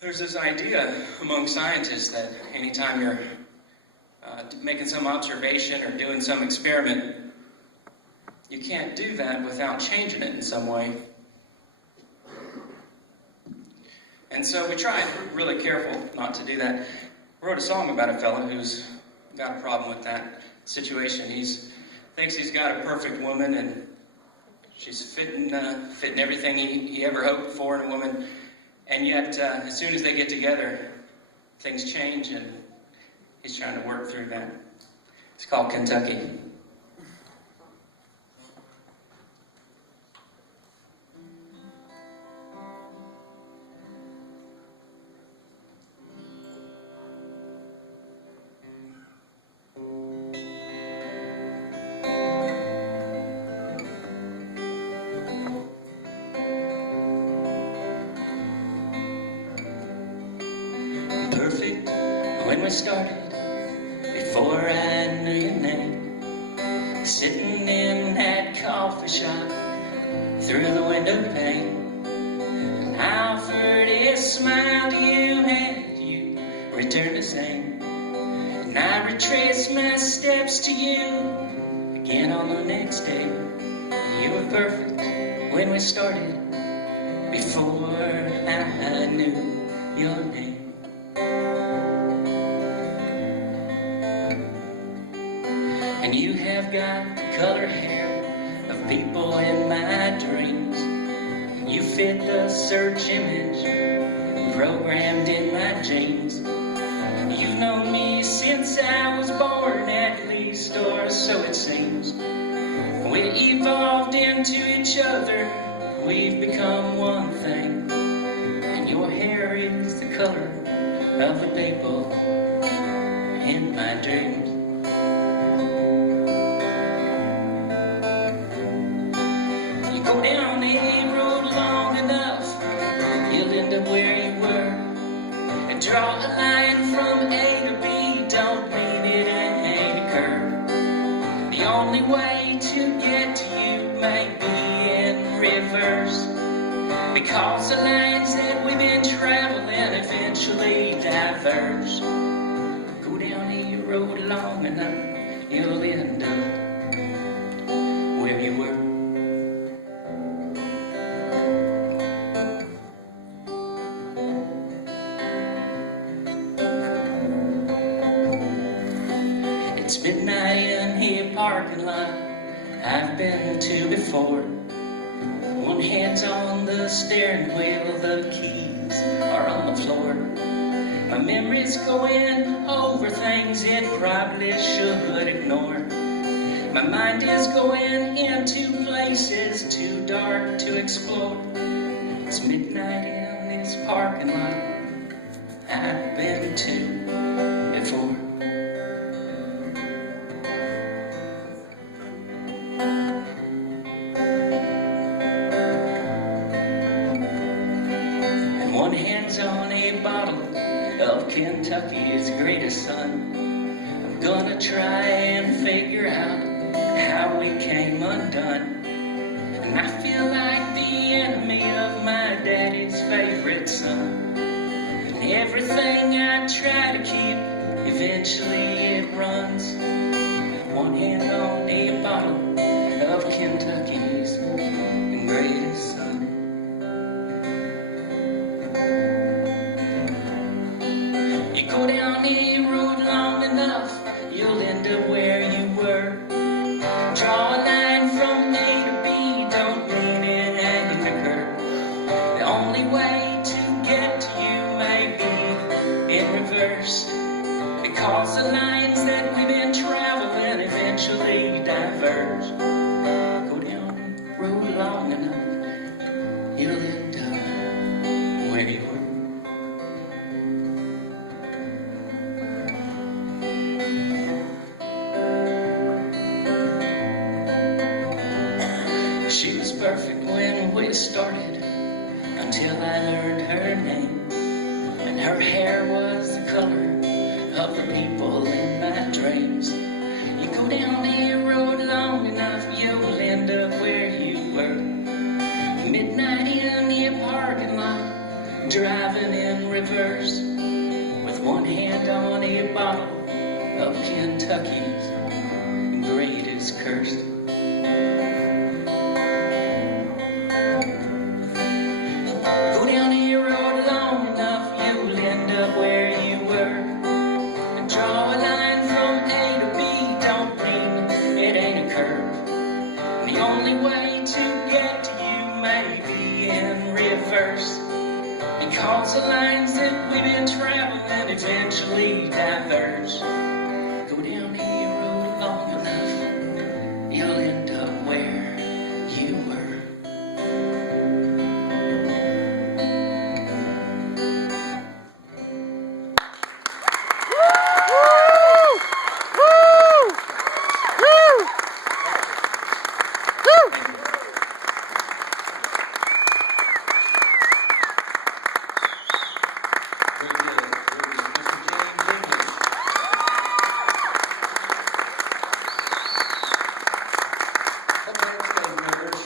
There's this idea among scientists that anytime you're making some observation or doing some experiment, you can't do that without changing it in some way. And so we tried, really careful not to do that. Wrote a song about a fella who's got a problem with that situation. He thinks he's got a perfect woman and she's fitting everything he ever hoped for in a woman. And yet, as soon as they get together, things change, and he's trying to work through that. It's called Kentucky. Perfect when we started, before I knew your name, sitting in that coffee shop through the window pane, and I offered a smile to you and you returned the same, and I retraced my steps to you again on the next day. You were perfect when we started, before I knew your name. And you have got the color hair of people in my dreams. You fit the search image programmed in my genes. You've known me since I was born, at least, or so it seems. We evolved into each other, we've become one thing. And your hair is the color of the people in my dreams. Go down a road long enough, you'll end up where you were. And draw a line from A to B, don't mean it ain't a curve. The only way to get to you may be in reverse, because the lines that we've been traveling eventually diverge. Go down a road long enough, you'll end up where you were. It's midnight in a parking lot I've been to before. One hand's on the steering wheel, the keys are on the floor. My memory's going over things it probably should ignore. My mind is going into places too dark to explore. It's midnight in this parking lot I've been to before. One hand's on a bottle of Kentucky's greatest son. I'm gonna try and figure out how we came undone. And I feel like the enemy of my daddy's favorite son. And everything I try to keep, eventually it runs. One hand on a bottle of Kentucky's greatest son. Go down a road long enough, you'll end up where you were. Draw a line from A to B, don't mean it ain't a curve. The only way to get to you may be in reverse, because the lines that we've been traveling eventually diverge. Go down a road long enough, you'll end up where you were. She was perfect when we started, until I learned her name. And her hair was the color of the people in my dreams. You go down the road long enough, you'll end up where you were. Midnight in the parking lot, driving in reverse with one hand on a bottle of Kentucky's greatest curse. Go down the road long enough, you'll end up where you were. And draw a line from A to B, don't mean it ain't a curve. The only way to get to you may be in reverse, because the lines that we've been traveling eventually diverge.